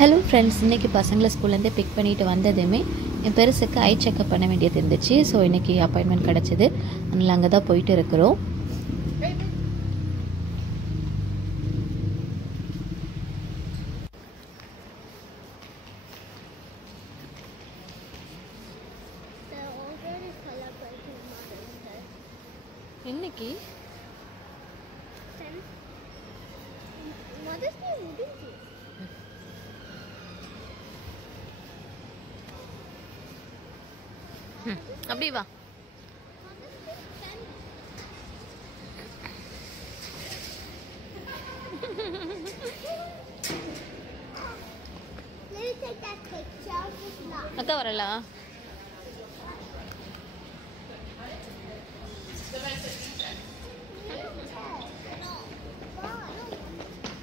Hello friends, இன்றைக்கி பசங்களை ஸ்கூல்லேருந்து பிக் பண்ணிவிட்டு வந்ததுமே என் பெருசுக்கு ஐ செக்கப் பண்ண வேண்டியது இருந்துச்சு. ஸோ இன்றைக்கி அப்பாயின்மெண்ட் கிடச்சிது. அதனால் அங்கே தான் போயிட்டு இருக்கிறோம். இன்னைக்கு அப்படி வா. அக்கா வரலா?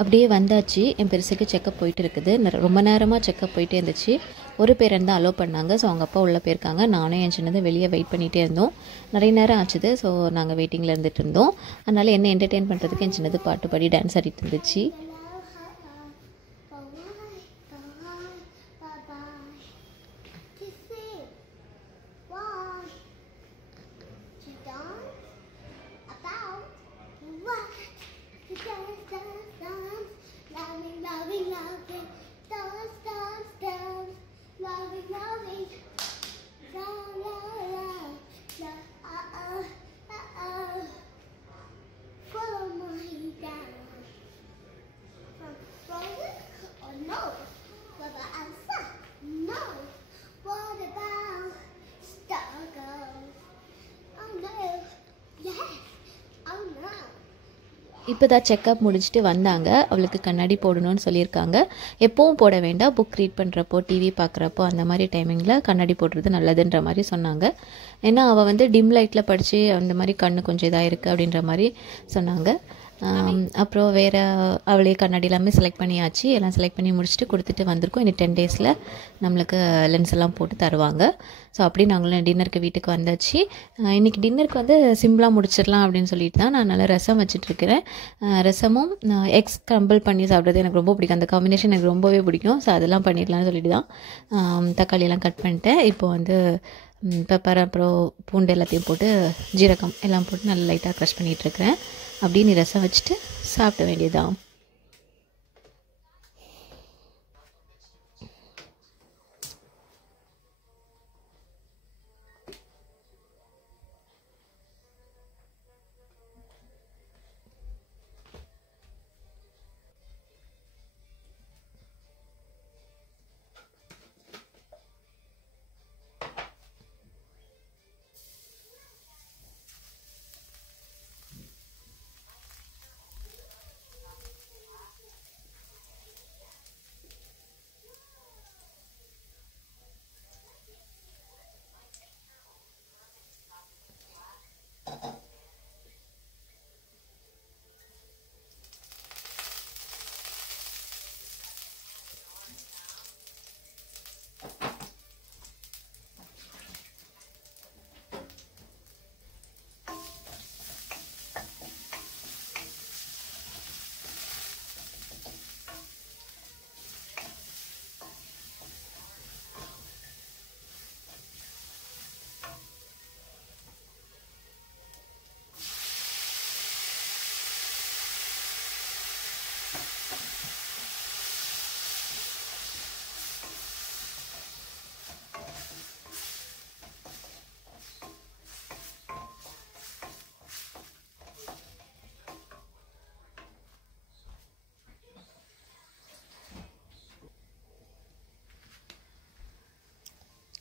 அப்படியே வந்தாச்சு. என் பெருசுக்கு செக்கப் போயிட்டு இருக்குது. ரொம்ப நேரமாக செக்கப் போயிட்டே இருந்துச்சு. ஒரு பேரண்ட் தான் அலோவ் பண்ணாங்க. ஸோ அவங்க அப்பா உள்ளே போயிருக்காங்க. நானும் என் சின்னது வெளியே வெயிட் பண்ணிகிட்டே இருந்தோம். நிறைய நேரம் ஆச்சுது. ஸோ நாங்கள் வெயிட்டிங்கில் இருந்துகிட்டு இருந்தோம். அதனால் என்ன என்டர்டெயின் பண்ணுறதுக்கு என் சின்னது பாட்டு பாடி டான்ஸ் ஆடிட்டு இருந்துச்சு. இப்போ தான் செக்கப் முடிச்சுட்டு வந்தாங்க. அவளுக்கு கண்ணாடி போடணும்னு சொல்லியிருக்காங்க. எப்போவும் போட வேண்டாம், புக் ரீட் பண்ணுறப்போ, டிவி பார்க்குறப்போ அந்த மாதிரி டைமிங்கில் கண்ணாடி போடுறது நல்லதுன்ற மாதிரி சொன்னாங்க. ஏன்னா அவள் வந்து டிம் லைட்டில் படித்து அந்த மாதிரி கண்ணு கொஞ்சம் இதாக இருக்குது அப்படின்ற மாதிரி சொன்னாங்க. அப்புறம் வேறு அவளே கண்ணாடி எல்லாமே செலக்ட் பண்ணியாச்சு. எல்லாம் செலக்ட் பண்ணி முடிச்சுட்டு கொடுத்துட்டு வந்திருக்கோம். இன்னும் 10 டேஸில் நம்மளுக்கு லென்ஸ் எல்லாம் போட்டு தருவாங்க. ஸோ அப்படி நாங்களும் டின்னருக்கு வீட்டுக்கு வந்தாச்சு. இன்றைக்கி டின்னருக்கு வந்து சிம்பிளாக முடிச்சிடலாம் அப்படின்னு சொல்லிட்டு தான் நான் நல்லா ரசம் வச்சுட்ருக்கிறேன். ரசமும் எக்ஸ் கிரம்பிள் பண்ணி சாப்பிட்றது எனக்கு ரொம்ப பிடிக்கும். அந்த காம்பினேஷன் எனக்கு ரொம்பவே பிடிக்கும். ஸோ அதெல்லாம் பண்ணிடலான்னு சொல்லிட்டு தான் தக்காளியெல்லாம் கட் பண்ணிட்டேன். இப்போ வந்து பெப்பர் அப்புறம் பூண்டு எல்லாத்தையும் போட்டு ஜீரகம் எல்லாம் போட்டு நல்லா லைட்டாக க்ரஷ் பண்ணிகிட்ருக்கிறேன். அப்படியே நீ ரசம் வச்சுட்டு சாப்பிட வேண்டியதான்.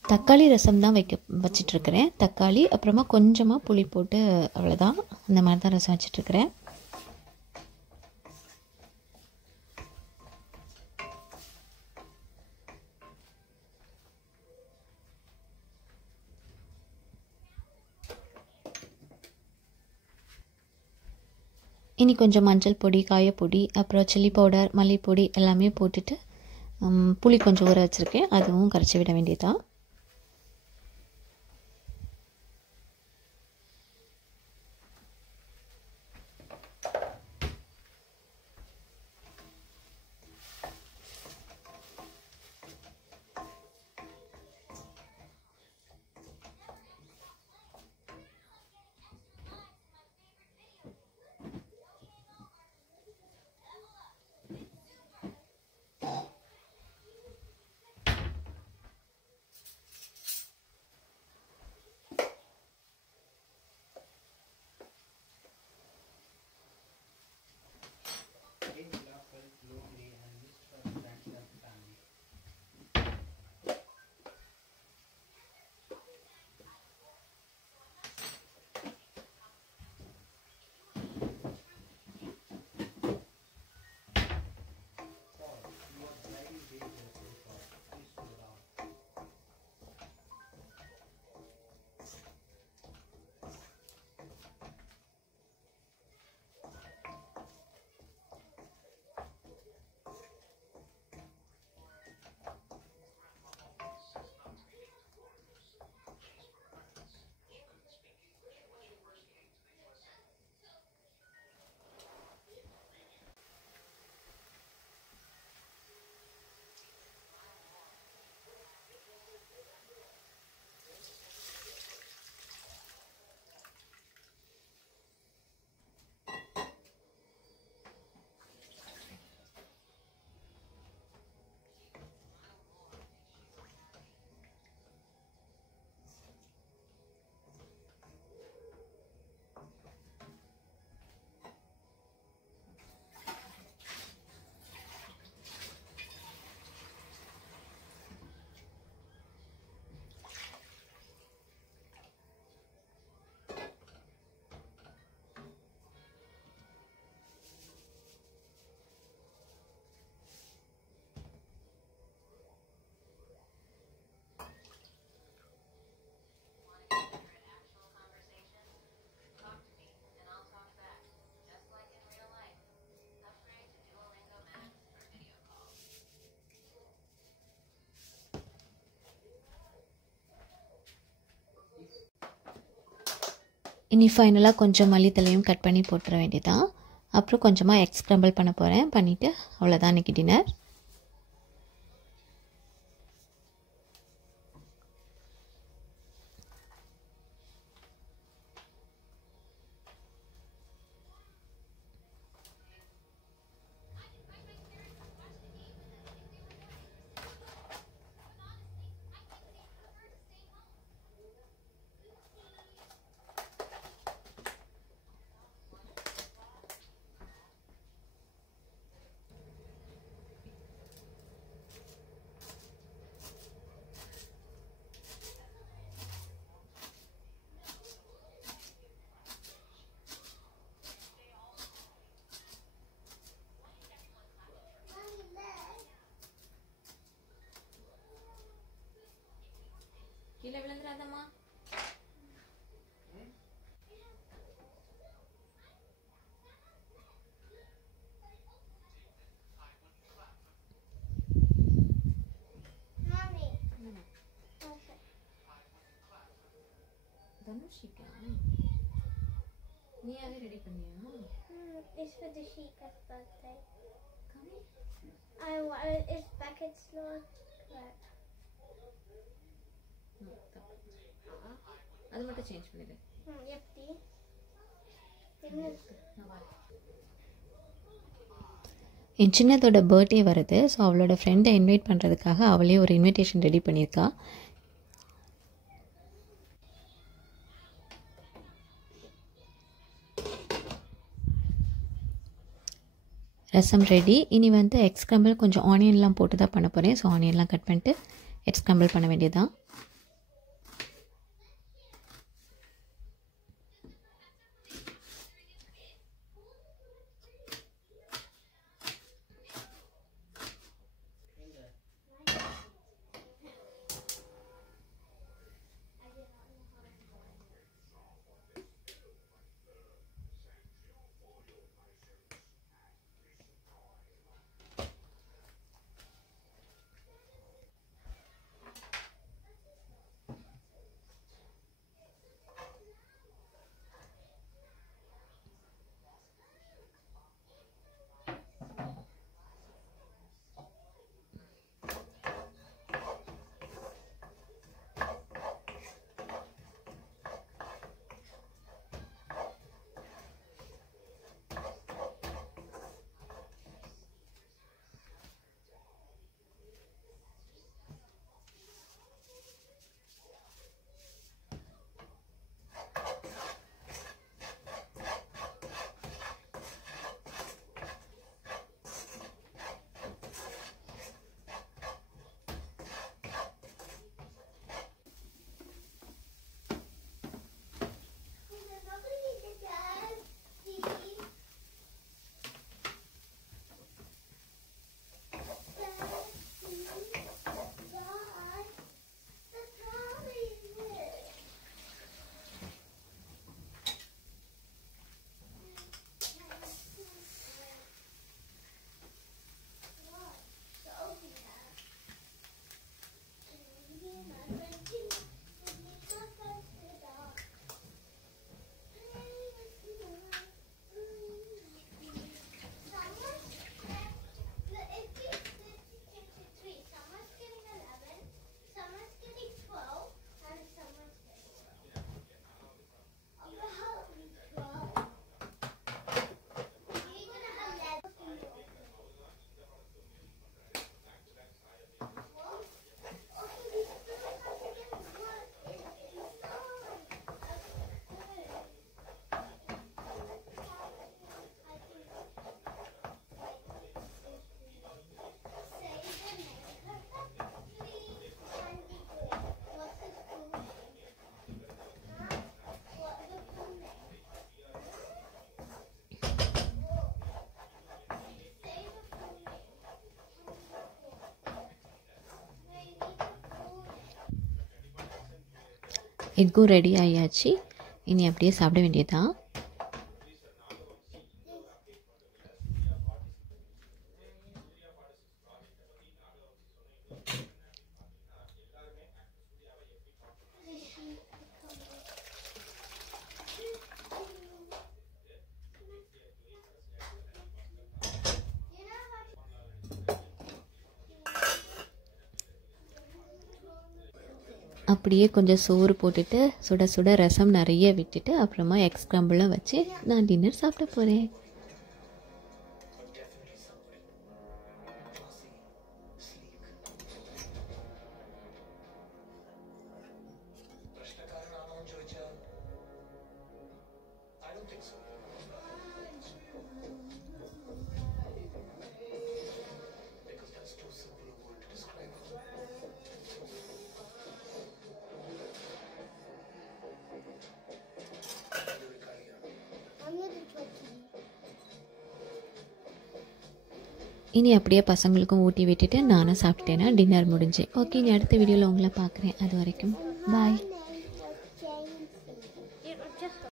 தக்காளி ரசம் தான் வச்சிட்ருக்கிறேன். தக்காளி அப்புறமா கொஞ்சமாக புளி போட்டு அவ்வளோதான். இந்த மாதிரி தான் ரசம் வச்சிட்ருக்கிறேன். இனி கொஞ்சம் மஞ்சள் பொடி, காயப்பொடி, அப்புறம் சில்லி பவுடர், மல்லிப்பொடி எல்லாமே போட்டுட்டு புளி கொஞ்சம் ஊற வச்சுருக்கேன். அதுவும் கரைச்சி விட வேண்டியதுதான். இனி ஃபைனலாக கொஞ்சம் மல்லித்தலையும் கட் பண்ணி போட்டுற வேண்டியதான். அப்புறம் கொஞ்சமாக எக்ஸ் ஸ்க்ரம்பிள் பண்ண போகிறேன். பண்ணிவிட்டு அவ்வளோதான் இன்றைக்கி டின்னர். கீழே விழுந்துடாதம்மா. தனுஷிக்கா நீயாவே ரெடி பண்ணியா? It's for the Shika's birthday. Come It's Beckett's Lord. Correct. அது மட்டும் சேஞ்ச் பண்ணிடு. எப்படி? என் சின்னதோட பர்த்டே வருது. ஸோ அவளோட ஃப்ரெண்டை இன்வைட் பண்ணுறதுக்காக அவளே ஒரு இன்விடேஷன் ரெடி பண்ணியிருக்கா. ரசம் ரெடி. இனி வந்து எக்ஸ் ஸ்க்ரம்பிள் கொஞ்சம் ஆனியன்லாம் போட்டு தான் பண்ண போகிறேன். ஸோ ஆனியன்லாம் கட் பண்ணிட்டு எக்ஸ் ஸ்க்ரம்பிள் பண்ண வேண்டியதுதான். எக்கும் ரெடி ஆகியாச்சு. இனி அப்படியே சாப்பிட வேண்டியதுதான். அப்படியே கொஞ்சம் சோறு போட்டுட்டு சுட சுட ரசம் நிறைய விட்டுட்டு அப்புறமா எக் ஸ்க்ரம்பிளும் வச்சு நான் டின்னர் சாப்பிட போகிறேன். இனி அப்படியே பசங்களுக்கும் ஊட்டி விட்டுட்டு நானும் சாப்பிட்டேன்னா டின்னர் முடிஞ்சு. ஓகே, இனி அடுத்த வீடியோவில் உங்களை பார்க்குறேன். அது வரைக்கும் பாய்.